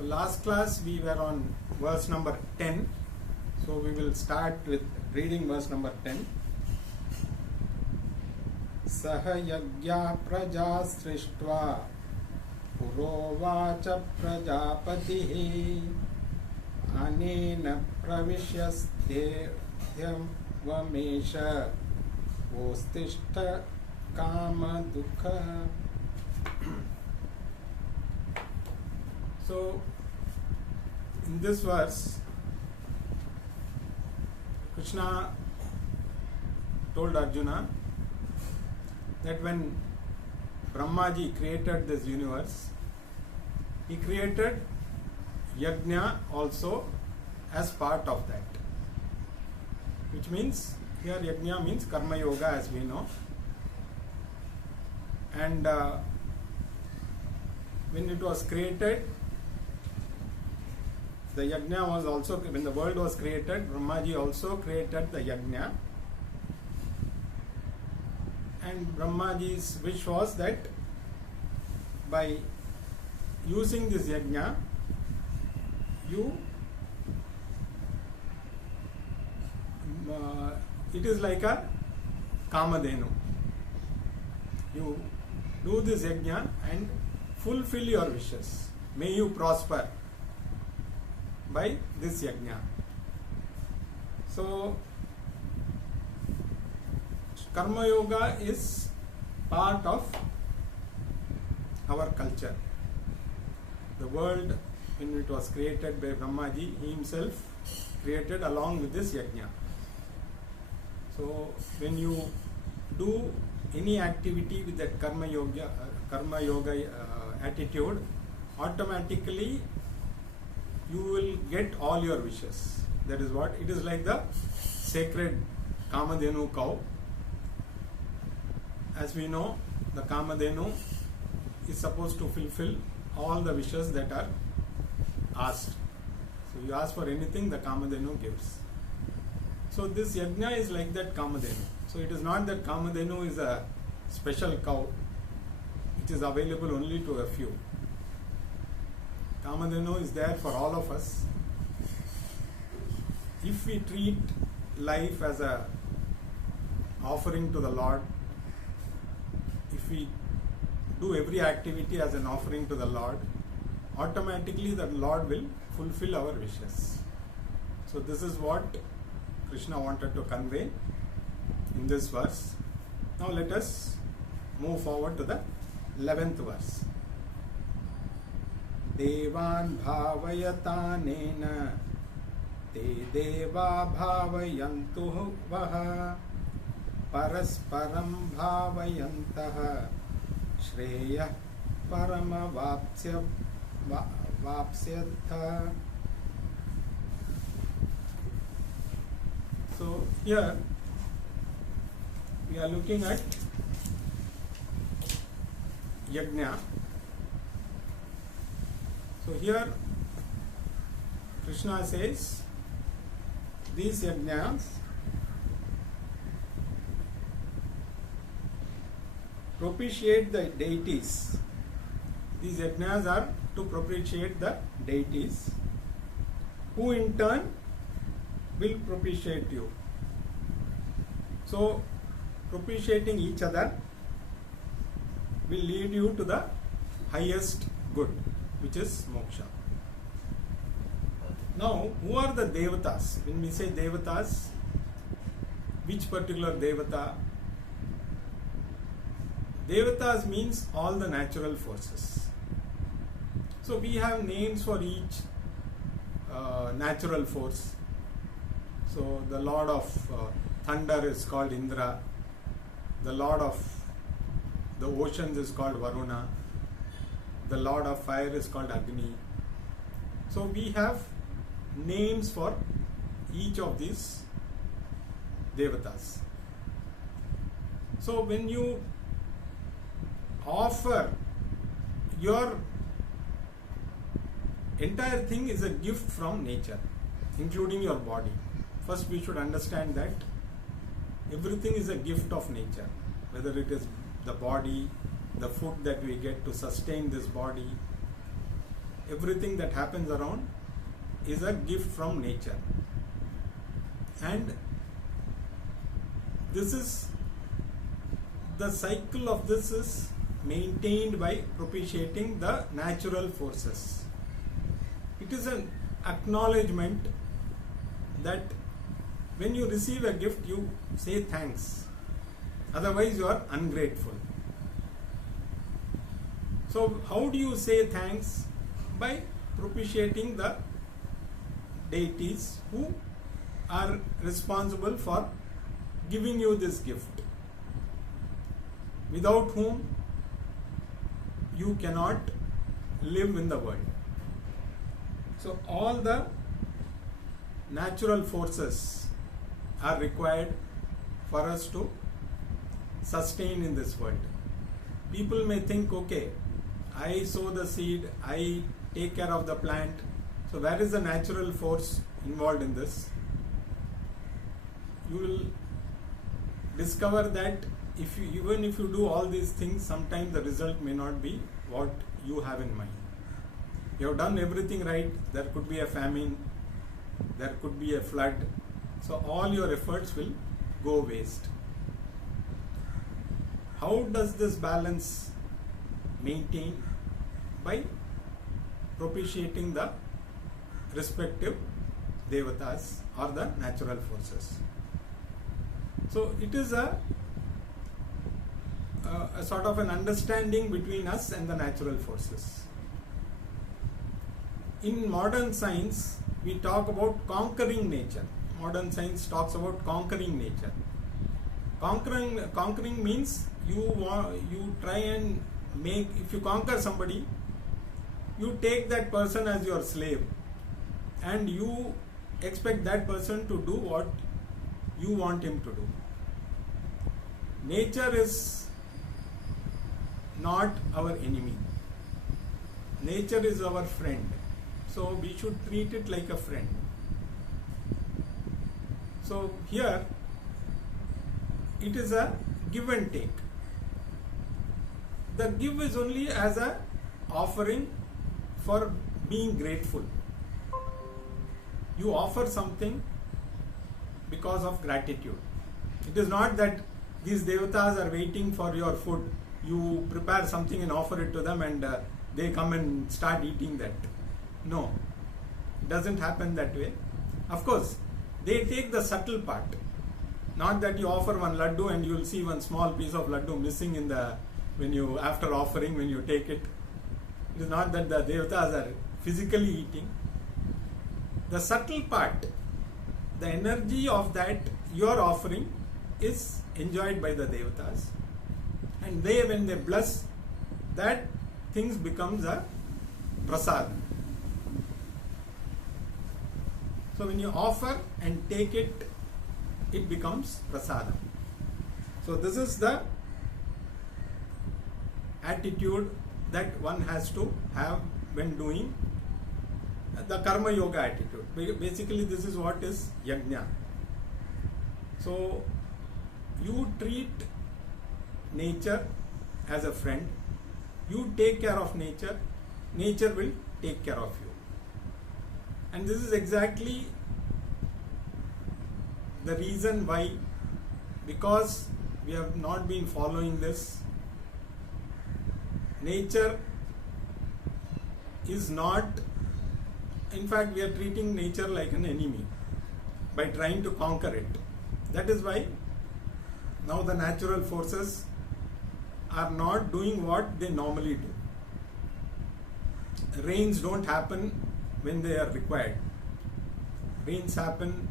So last class we were on verse number 10. So we will start with reading verse number 10. Saha yagya praja srishtva purovacha prajapatihi anena pravishyastheyam vamesha vostishta kama dukha. So in this verse Krishna told Arjuna that when Brahmaji created this universe, he created yajna also as part of that. Which means, here yajna means karma yoga as we know. And when it was created, the yajna was also, when the world was created, Brahmaji also created the yajna. And Brahmaji's wish was that by using this yajna, it is like a kamadhenu. You do this yajna and fulfill your wishes. May you prosper by this yajna. So Karma Yoga is part of our culture. The world, when it was created by Brahmaji, he himself created along with this yajna. So when you do any activity with that Karma Yoga attitude, automatically you will get all your wishes. That is what it is, like the sacred Kamadhenu cow. As we know, the Kamadhenu is supposed to fulfill all the wishes that are asked. So you ask for anything, the Kamadhenu gives. So this yajna is like that Kamadhenu. So it is not that Kamadhenu is a special cow. It is available only to a few. Kamadhenu is there for all of us. If we treat life as a offering to the Lord, if we do every activity as an offering to the Lord, automatically the Lord will fulfill our wishes. So this is what Krishna wanted to convey in this verse. Now let us move forward to the 11th verse. Devan bhavayatanena te deva bhavayantu vaha parasparam bhavayantaha shreya parama vapsyatha. So here we are looking at yajna. So here Krishna says these yajnas propitiate the deities. These yajnas are to propitiate the deities, who in turn will propitiate you. So propitiating each other will lead you to the highest good, which is moksha. Now, who are the devatas? When we say devatas, which particular devata? Devatas means all the natural forces. So we have names for each natural force. So the Lord of thunder is called Indra. The Lord of the oceans is called Varuna. The Lord of fire is called Agni. So we have names for each of these devatas. So when you offer, your entire thing is a gift from nature, including your body. First we should understand that everything is a gift of nature, whether it is the body, the food that we get to sustain this body, everything that happens around is a gift from nature. And this is the cycle of this is maintained by propitiating the natural forces. It is an acknowledgement that when you receive a gift, you say thanks. Otherwise, you are ungrateful. So, how do you say thanks? By propitiating the deities who are responsible for giving you this gift, without whom you cannot live in the world. So, all the natural forces are required for us to sustain in this world. People may think, okay, I sow the seed, I take care of the plant. So where is the natural force involved in this? You will discover that even if you do all these things, sometimes the result may not be what you have in mind. You have done everything right, there could be a famine, there could be a flood, so all your efforts will go waste. How does this balance maintain? By propitiating the respective devatas or the natural forces. So it is a sort of an understanding between us and the natural forces. In modern science, we talk about conquering nature. Modern science talks about conquering nature. Conquering means you try and make, if you conquer somebody, you take that person as your slave and you expect that person to do what you want him to do. Nature is not our enemy. Nature is our friend. So we should treat it like a friend. So here it is a give and take. The give is only as a offering for being grateful. You offer something because of gratitude. It is not that these devatas are waiting for your food. You prepare something and offer it to them and they come and start eating that. No, it doesn't happen that way. Of course, they take the subtle part. Not that you offer one laddu and you will see one small piece of laddu missing in the after offering, when you take it. It is not that the devatas are physically eating. The subtle part, the energy of that your offering is enjoyed by the devatas, and they, when they bless, that things becomes a prasad. So when you offer and take it, it becomes prasadam. So this is the attitude that one has to have when doing the karma yoga attitude. Basically, this is what is yajna. So you treat nature as a friend. You take care of nature. Nature will take care of you. And this is exactly the reason why, because we have not been following this. Nature is not, in fact, we are treating nature like an enemy by trying to conquer it. That is why now the natural forces are not doing what they normally do. Rains don't happen when they are required. Rains happen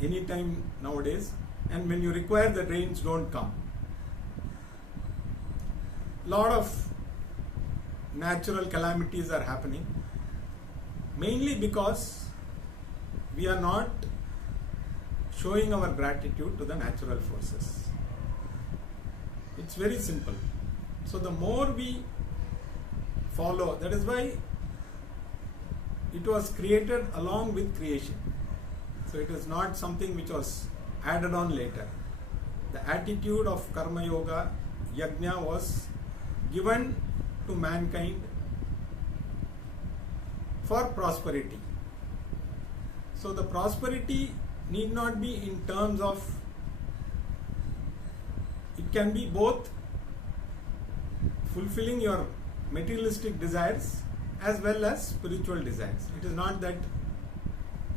anytime nowadays, and when you require, the rains don't come. Lot of natural calamities are happening, mainly because we are not showing our gratitude to the natural forces. It's very simple. So the more we follow, that is why it was created along with creation. So it is not something which was added on later. The attitude of karma yoga, yajna, was given to mankind for prosperity. So the prosperity need not be in terms of, it can be both fulfilling your materialistic desires as well as spiritual desires. It is not that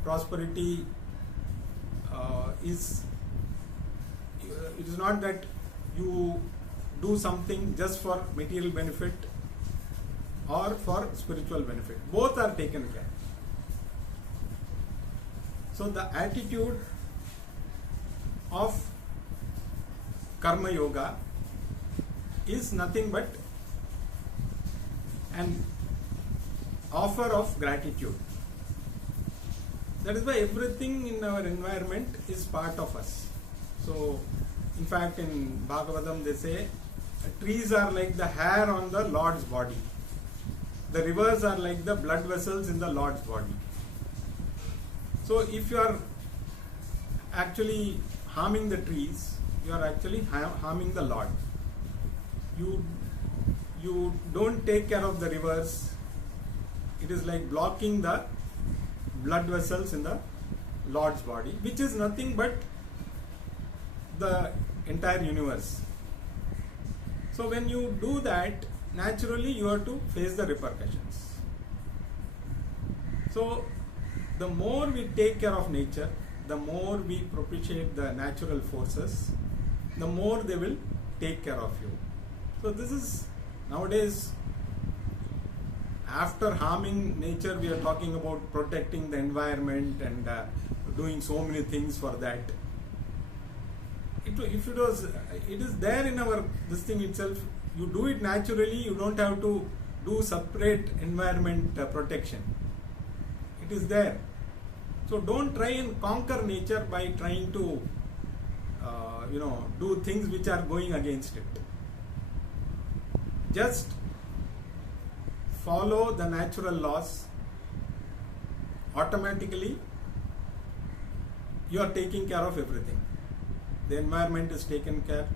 prosperity it is not that you do something just for material benefit or for spiritual benefit. Both are taken care. So the attitude of karma yoga is nothing but an offer of gratitude. That is why everything in our environment is part of us. So in fact in Bhagavatam they say trees are like the hair on the Lord's body. The rivers are like the blood vessels in the Lord's body. So if you are actually harming the trees, you are actually harming the Lord. You don't take care of the rivers. It is like blocking the blood vessels in the Lord's body, which is nothing but the entire universe. So when you do that, naturally you have to face the repercussions. So the more we take care of nature, the more we propitiate the natural forces, the more they will take care of you. So this is nowadays, after harming nature, we are talking about protecting the environment and doing so many things for that. It is there in our this thing itself. You do it naturally. You don't have to do separate environment protection. It is there. So don't try and conquer nature by trying to do things which are going against it. Just follow the natural laws. Automatically you are taking care of everything. The environment is taken care.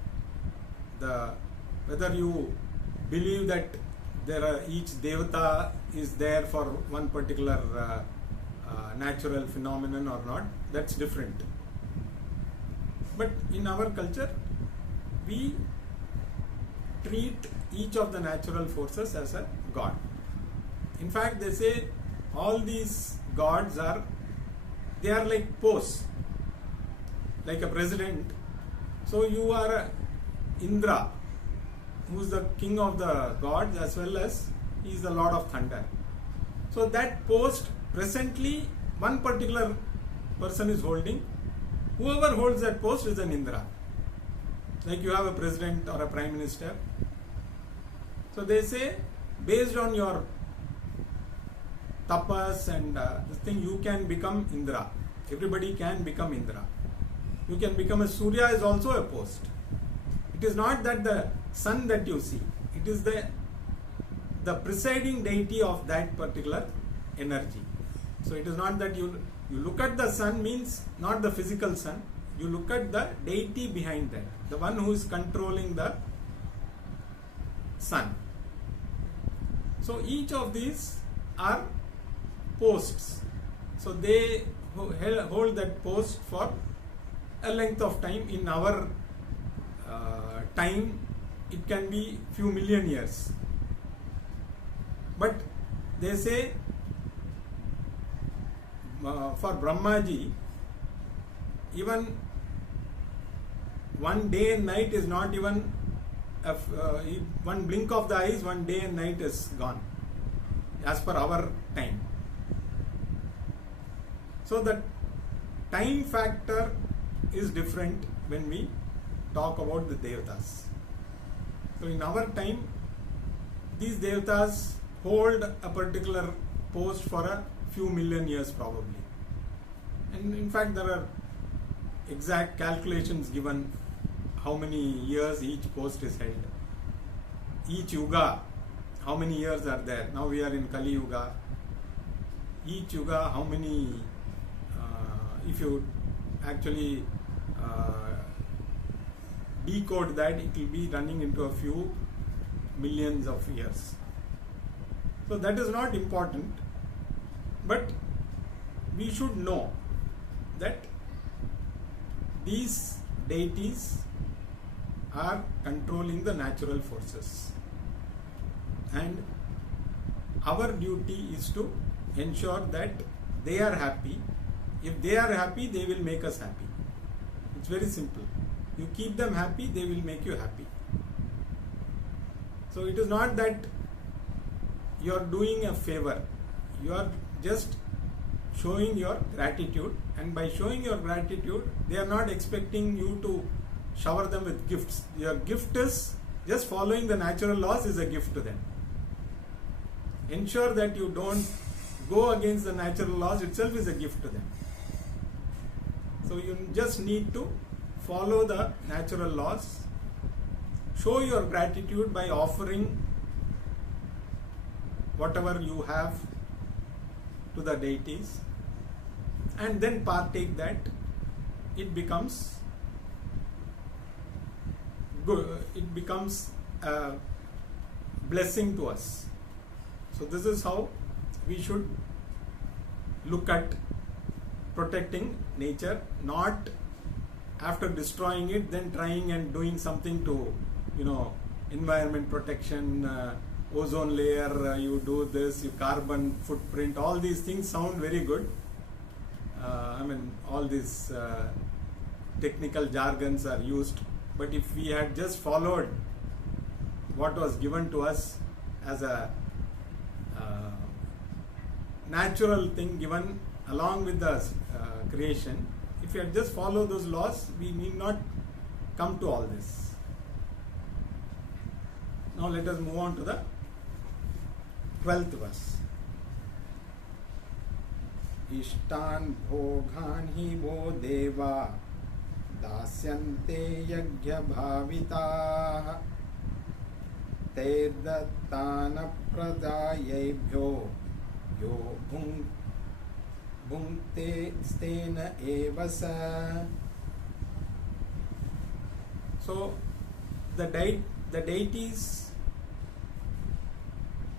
Whether you believe that each devata is there for one particular natural phenomenon or not, that's different. But in our culture, we treat each of the natural forces as a god. In fact, they say all these gods are like posts, like a president. So you are a Indra, who is the king of the gods, as well as he is the lord of thunder. So that post presently one particular person is holding. Whoever holds that post is an Indra. Like you have a president or a prime minister. So they say, based on your tapas and this thing, you can become Indra. Everybody can become Indra. You can become a Surya is also a post. It is not that the sun that you see. It is the presiding deity of that particular energy. So it is not that you look at the sun means not the physical sun. You look at the deity behind that. The one who is controlling the sun. So each of these are posts. So they hold that post for a length of time. In our time, it can be few million years. But they say for Brahmaji, even one day and night is not even one blink of the eyes, one day and night is gone as per our time. So the time factor is different when we talk about the devatas. So in our time, these devatas hold a particular post for a few million years probably. And in fact there are exact calculations given how many years each post is held. Each yuga, how many years are there? Now we are in Kali Yuga. Each yuga, how many, if you actually decode that, it will be running into a few millions of years. So that is not important. But we should know that these deities are controlling the natural forces, and our duty is to ensure that they are happy. If they are happy, they will make us happy. It's very simple. You keep them happy, they will make you happy. So it is not that you are doing a favor. You are just showing your gratitude, and by showing your gratitude, they are not expecting you to shower them with gifts. Your gift is just following the natural laws is a gift to them. Ensure that you don't go against the natural laws itself is a gift to them. So you just need to follow the natural laws. Show your gratitude by offering whatever you have to the deities, and then partake that. It becomes good. It becomes a blessing to us. So this is how we should look at protecting nature, not after destroying it, then trying and doing something to, environment protection, ozone layer, you do this, you carbon footprint, all these things sound very good. All these technical jargons are used, but if we had just followed what was given to us as a natural thing given along with the creation, if we had just followed those laws, we need not come to all this. Now let us move on to the 12th verse. Ishtan bhogan hi vo deva dasyante yajna bhavita te dattana pradayebhyo yo bhungte stena evasa. So the deities,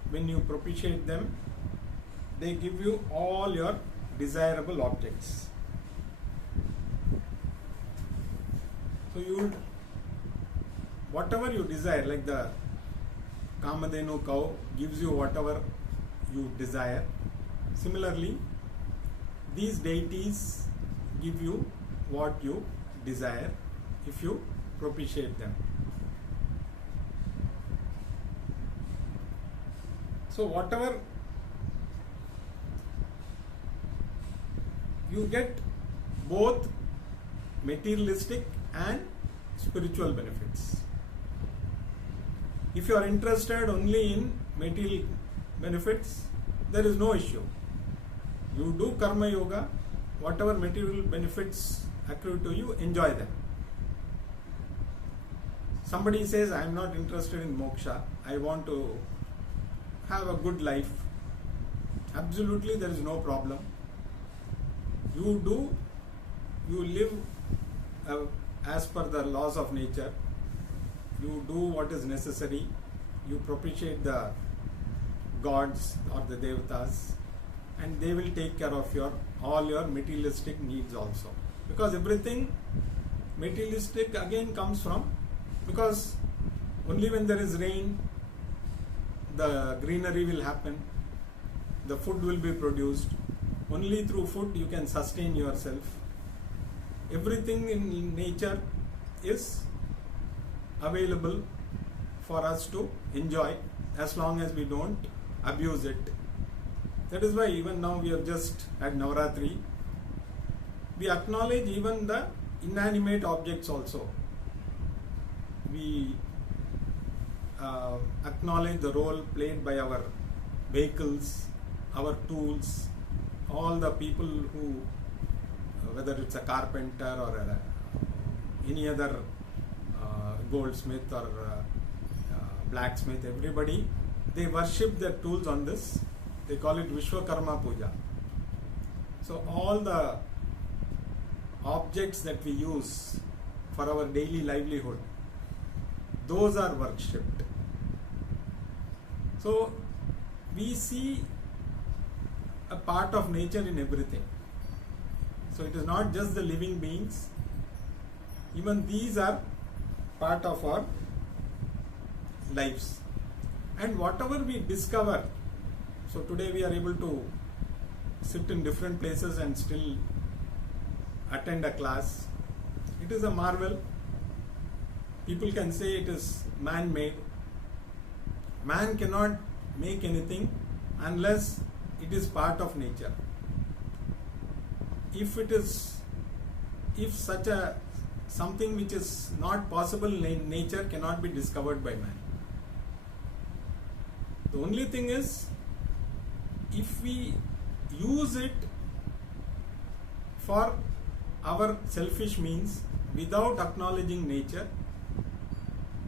when you propitiate them, they give you all your desirable objects. So whatever you desire, like the Kamadhenu cow gives you whatever you desire. Similarly, these deities give you what you desire if you propitiate them. So whatever you get, both materialistic and spiritual benefits. If you are interested only in material benefits, there is no issue. You do karma yoga, whatever material benefits accrue to you, enjoy them. Somebody says, I am not interested in moksha, I want to have a good life. Absolutely, there is no problem. You live as per the laws of nature. You do what is necessary. You propitiate the gods or the devatas, and they will take care of all your materialistic needs also. Because everything materialistic again comes from, because only when there is rain, the greenery will happen, the food will be produced. Only through food you can sustain yourself. Everything in nature is available for us to enjoy as long as we don't abuse it. That is why even now we have just had Navaratri. We acknowledge even the inanimate objects also. We acknowledge the role played by our vehicles, our tools, all the people who, whether it's a carpenter or any other goldsmith or blacksmith, everybody, they worship their tools on this. They call it Vishwakarma Puja. So all the objects that we use for our daily livelihood, those are worshipped. So we see a part of nature in everything. So it is not just the living beings, even these are part of our lives. And whatever we discover, so today we are able to sit in different places and still attend a class. It is a marvel. People can say it is man-made. Man cannot make anything unless it is part of nature. If such a something which is not possible in nature cannot be discovered by man. The only thing is, if we use it for our selfish means without acknowledging nature,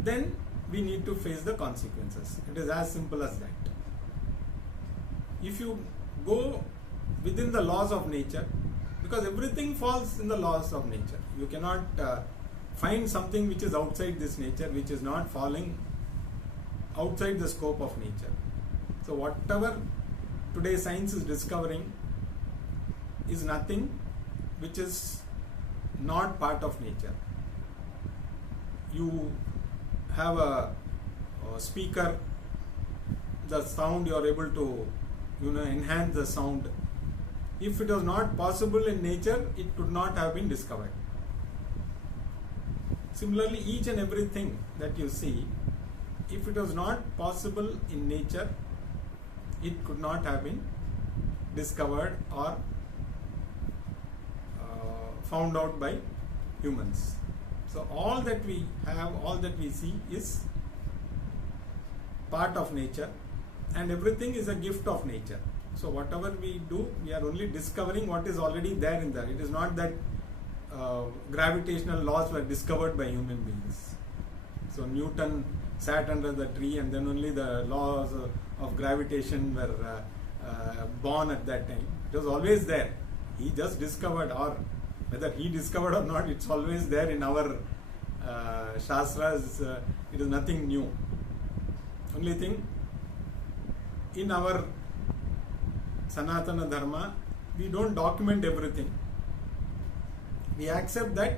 then we need to face the consequences. It is as simple as that. If you go within the laws of nature, because everything falls in the laws of nature, you cannot find something which is outside this nature, which is not falling outside the scope of nature. So whatever today science is discovering is nothing which is not part of nature. You have a speaker, the sound you are able to enhance the sound. If it was not possible in nature, it could not have been discovered. Similarly, each and everything that you see, if it was not possible in nature, it could not have been discovered or found out by humans. So all that we have, all that we see is part of nature, and everything is a gift of nature. So whatever we do, we are only discovering what is already there in there. It is not that gravitational laws were discovered by human beings. So Newton sat under the tree and then only the laws of gravitation were born at that time. It was always there. He just discovered, or whether he discovered or not, it's always there in our Shastras. It is nothing new. Only thing, in our Sanatana Dharma, we don't document everything. We accept that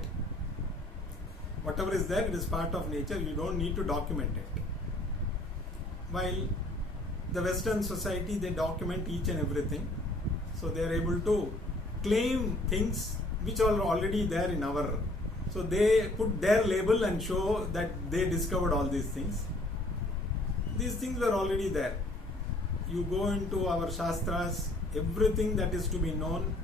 whatever is there, it is part of nature. You don't need to document it. While the Western society, they document each and everything. So they are able to claim things which are already there in our. So they put their label and show that they discovered all these things. These things were already there. You go into our Shastras, everything that is to be known.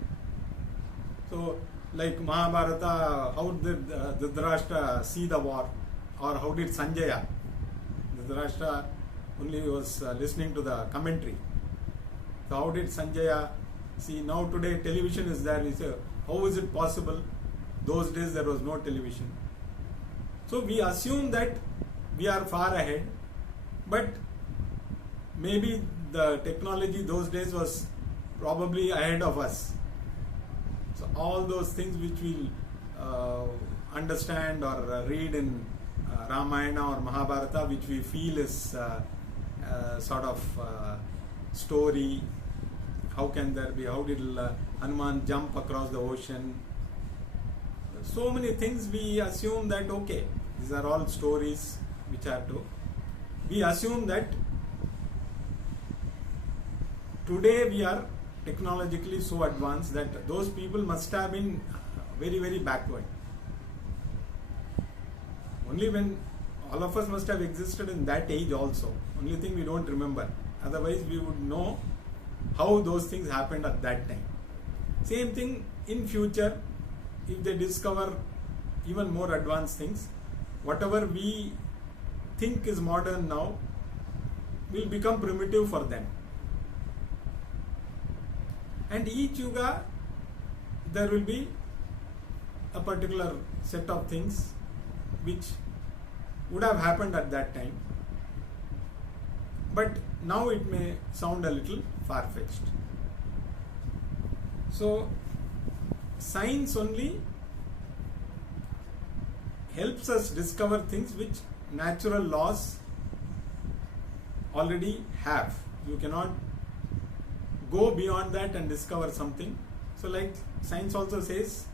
So like Mahabharata, how did Dhritarashtra see the war, or how did Sanjaya? Dhritarashtra only was listening to the commentary. So how did Sanjaya see? Now today television is there. We say, how is it possible? Those days there was no television. So we assume that we are far ahead, but maybe the technology those days was probably ahead of us. So all those things which we understand or read in Ramayana or Mahabharata, which we feel is sort of story. How can there be? How did Hanuman jump across the ocean? So many things we assume that okay, these are all stories which are true. We assume that today we are technologically so advanced that those people must have been very, very backward. Only when all of us must have existed in that age also. Only thing we don't remember. Otherwise we would know how those things happened at that time. Same thing in future, if they discover even more advanced things, whatever we think is modern now will become primitive for them. And each yuga, there will be a particular set of things which would have happened at that time. But now it may sound a little far-fetched. So, science only helps us discover things which natural laws already have. You cannot go beyond that and discover something. So like science also says,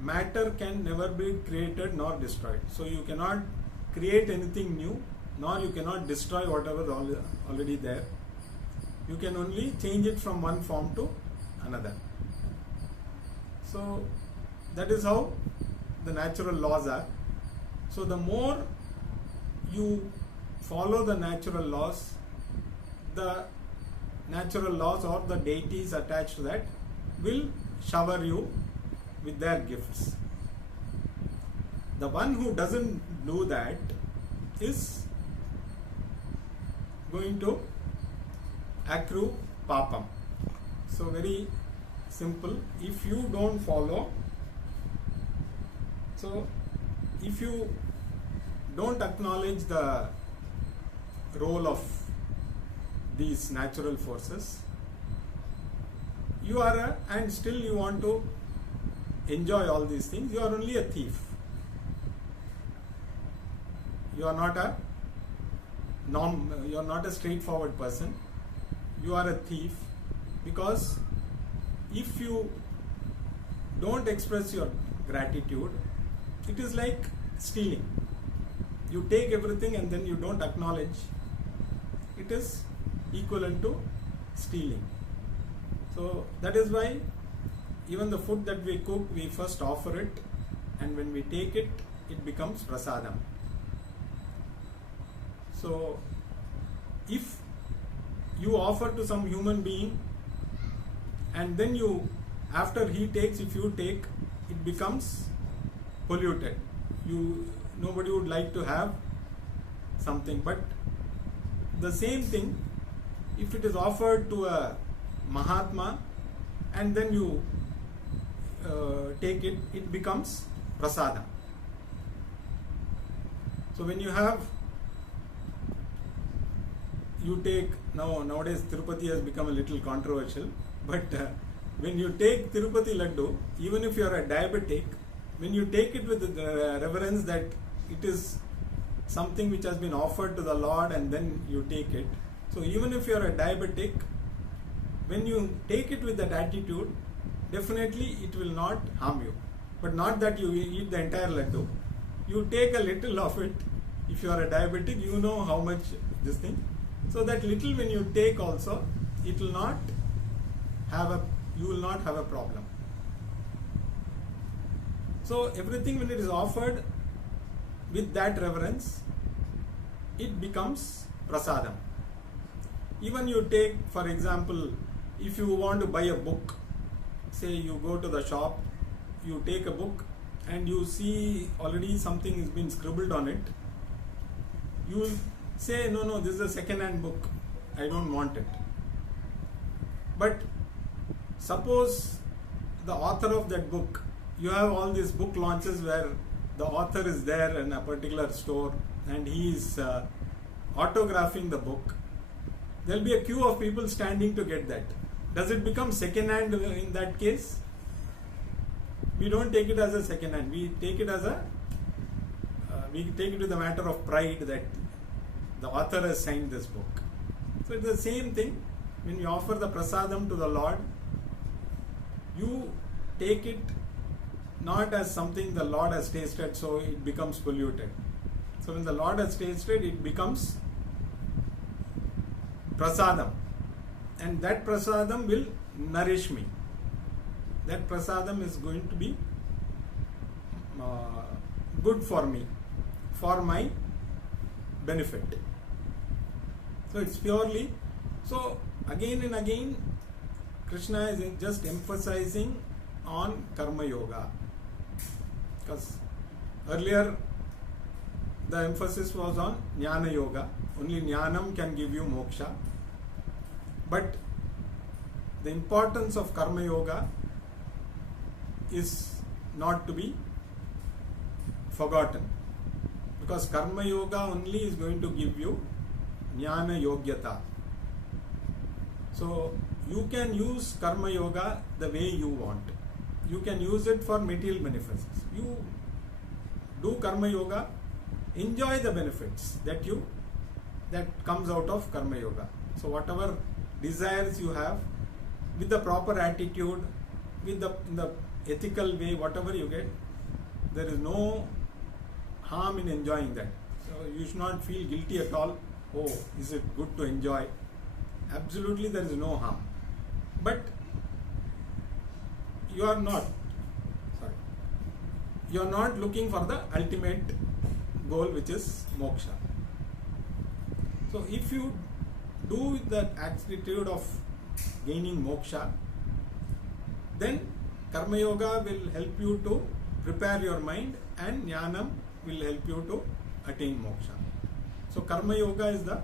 matter can never be created nor destroyed. So you cannot create anything new, nor you cannot destroy whatever is already there. You can only change it from one form to another. So that is how the natural laws are. So the more you follow the natural laws or the deities attached to that will shower you with their gifts. The one who doesn't do that is going to accrue papam. So very simple. If you don't follow, so if you don't acknowledge the role of these natural forces, you are and still you want to enjoy all these things, you are only a thief. You are not a straightforward person. You are a thief, because if you don't express your gratitude, it is like stealing. You take everything and then you don't acknowledge. It is equivalent to stealing. So that is why even the food that we cook, we first offer it, and when we take it, it becomes prasadam. So if you offer to some human being and then you, after he takes, if you take, it becomes polluted. Nobody would like to have something. But the same thing, if it is offered to a Mahatma and then you take it, it becomes prasadam. So when you take, nowadays Tirupati has become a little controversial, but when you take Tirupati Laddu, even if you are a diabetic, when you take it with the reverence that it is something which has been offered to the Lord and then you take it. So even if you are a diabetic, when you take it with that attitude, definitely it will not harm you. But not that you eat the entire laddu. You take a little of it. If you are a diabetic, you know how much this thing. So that little when you take also, it will not have you will not have a problem. So everything when it is offered with that reverence, it becomes prasadam. Even you take, for example, if you want to buy a book, say you go to the shop, you take a book and you see already something has been scribbled on it, you will say, no, this is a second-hand book, I don't want it. But suppose the author of that book, you have all these book launches where the author is there in a particular store and he is autographing the book. There will be a queue of people standing to get that. Does it become second-hand in that case? We don't take it as a second-hand. We take it as we take it with a matter of pride that the author has signed this book. So it's the same thing. When you offer the prasadam to the Lord, you take it not as something the Lord has tasted, so it becomes polluted. So when the Lord has tasted, it becomes prasadam. And that prasadam will nourish me. That prasadam is going to be good for me, for my benefit. So it's purely, so again and again Krishna is just emphasizing on karma yoga, because earlier the emphasis was on jnana yoga. Only jnanam can give you moksha, but the importance of karma yoga is not to be forgotten, because karma yoga only is going to give you jnana yogyata. So you can use karma yoga the way you want. You can use it for material benefits. You do karma yoga, enjoy the benefits that comes out of karma yoga. So whatever desires you have, with the proper attitude, with in the ethical way, whatever you get, there is no harm in enjoying that. So you should not feel guilty at all. Oh, is it good to enjoy? Absolutely, there is no harm. But you are not looking for the ultimate goal, which is moksha. So if you do the attitude of gaining moksha, then karma yoga will help you to prepare your mind, and jnanam will help you to attain moksha. So karma yoga is the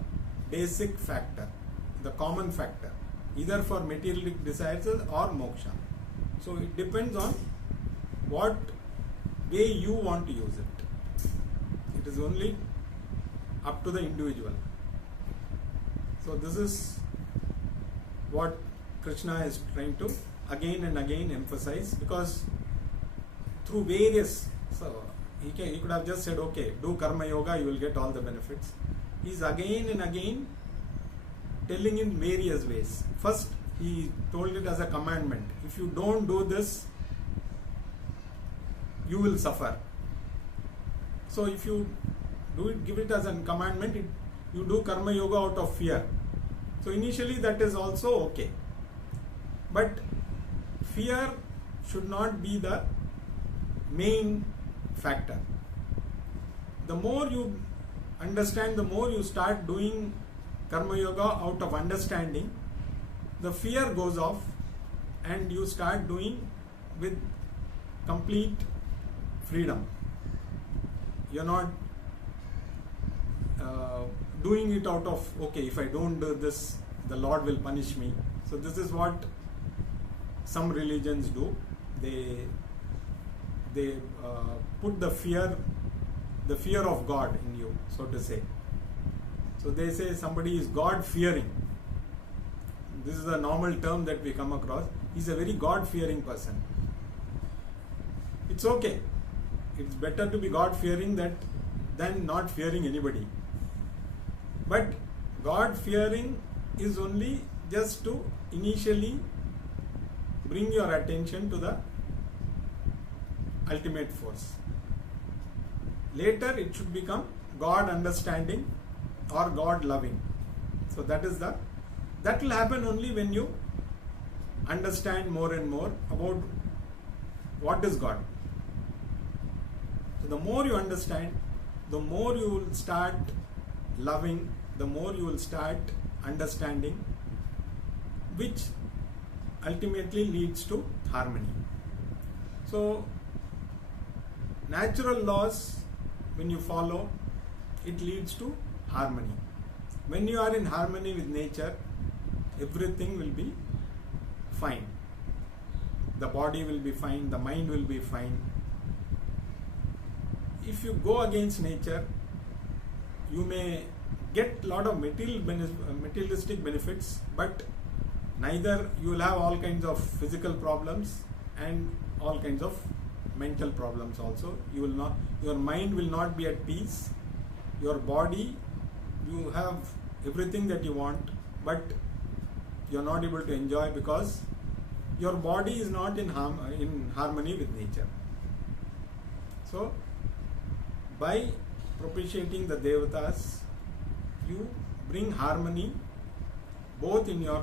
basic factor, the common factor, either for materialistic desires or moksha. So it depends on what way you want to use it. It is only up to the individual. So this is what Krishna is trying to again and again emphasize, because through various, so he could have just said, okay, do karma yoga, you will get all the benefits. He is again and again telling in various ways. First, he told it as a commandment. If you don't do this, you will suffer. So if you do it, give it as a commandment, you do karma yoga out of fear. So initially that is also okay. But fear should not be the main factor. The more you understand, the more you start doing karma yoga out of understanding, the fear goes off and you start doing with complete freedom. You're not doing it out of, okay, if I don't do this, the Lord will punish me. So this is what some religions do. They put the fear of God in you, so to say. So they say somebody is God fearing. This is a normal term that we come across. He's a very God fearing person. It's okay. It's better to be God fearing than not fearing anybody. But God fearing is only just to initially bring your attention to the ultimate force. Later it should become God understanding or God loving. So that will happen only when you understand more and more about what is God. So the more you understand, the more you will start loving, the more you will start understanding, which ultimately leads to harmony. So natural laws, when you follow, it leads to harmony. When you are in harmony with nature, everything will be fine. The body will be fine, the mind will be fine. If you go against nature, you may get a lot of materialistic benefits, but neither you will have all kinds of physical problems and all kinds of mental problems also. Your mind will not be at peace. Your body, you have everything that you want, but you are not able to enjoy because your body is not in harmony with nature. So by propitiating the devatas, you bring harmony both in your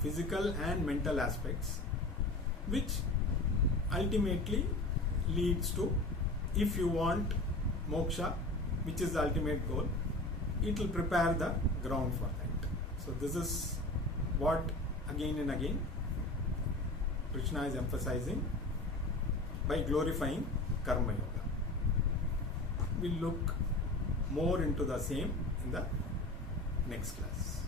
physical and mental aspects, which ultimately leads to, if you want moksha, which is the ultimate goal, it will prepare the ground for that. So this is what again and again Krishna is emphasizing by glorifying karma yoga. We'll look more into the same in the next class.